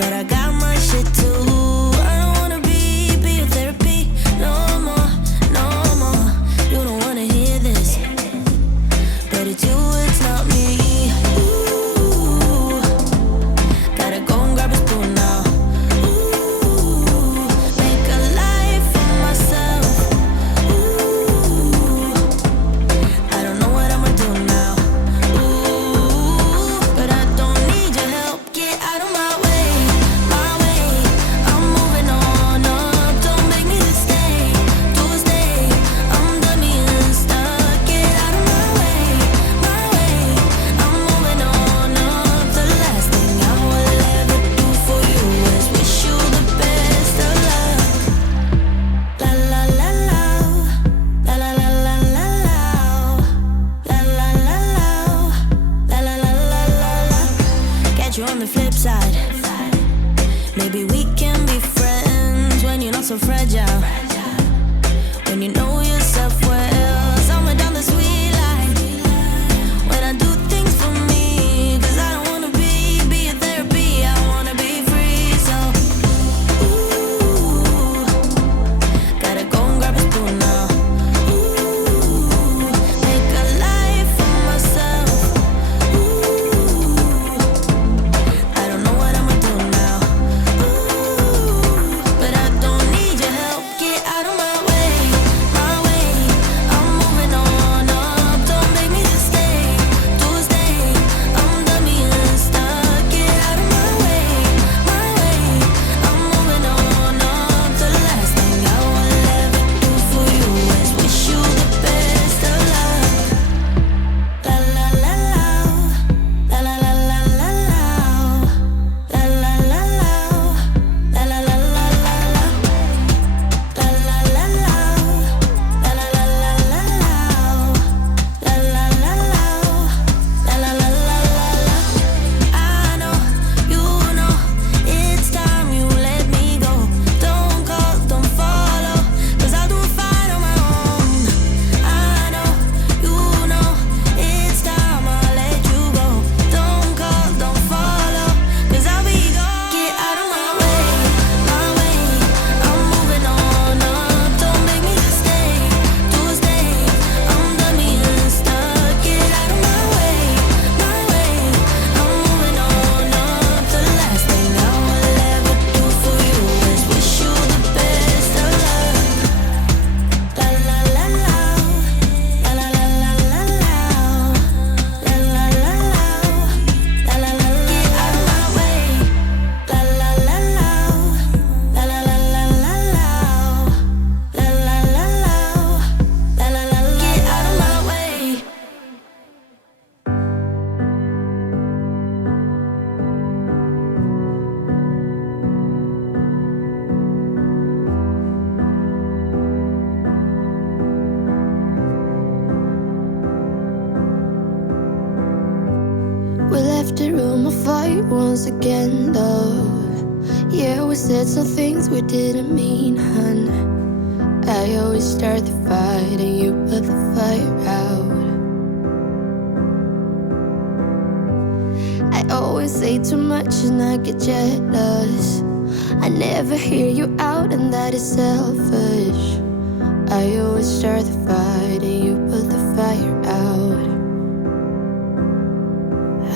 but I got my shit too. I don't wanna be your therapy no more, no more. You don't wanna hear this, but it's you, it's not me. Ooh, gotta go and grab a spoon now. Ooh, make a life for myself. Ooh, I don't know what I'ma do now. Ooh, but I don't need your help. Get out of my way, my way. I'm moving on up. Don't make me stay, to stay. I'm done being stuck. Get out of my way, my way. I'm moving on up. The last thing I will ever do for you is wish you the best of luck. La la la la, la la la la la la, la la la la, la la la la la. Catch you on the flip side. Maybe we can be friends when you're not so fragile. When you know yourself well, somewhere down the sweet line. When I do things for me, 'cause I don't wanna be your therapy. I wanna be free, so ooh, gotta go and grab a spoon now. Ooh, make a life for myself. Ooh, I don't know what I'ma do now. Ooh, but I don't need your help. Get out of my way, my way. I'm moving on up. Don't make me stay, to stay. I'm done being stuck. Get out of my way, my way. I'm moving on up. The last thing I will ever do for you is wish you the best of luck. La la la la, la la la la la la, la la la la, la la la la la la, la la la la, la la la la, la la la la la, la la la la la, la la la la la, la la la la la, la la la la la, la la la la la, la la la la la, la la la la la, la la la la la, la la la la la, la la la la la, la la la la la, la la la la la, la la la la la, la la la la la, la la la la la, la la la la la, la la la la la, I know, you know, it's time you let me go. Don't call, don't follow, 'cause I'll do it fine on my own. I know, you know, it's time I let you go. Don't call, don't follow, 'cause I'll be gone. Get out of my way, my way. I'm moving on up. Don't make me stay, to stay. I'm done being stuck. Get out of my way, my way. I'm moving on up. The last thing I will ever do for you is wish you the best of luck. La la la la, la la la la la la, la la la la, la la la la. Get out of my way, la la la la, la la la la la la, la la la la, la la la la. Get out of my way. We left the room of fight once again, love. Yeah, we said some things we didn't mean, hun. I always start the fight and you put the fire out. I always say too much and I get jealous. I never hear you out and that is selfish. I always start the fight and you put the fire out.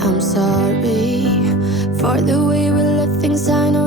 I'm sorry for the way we left things. I know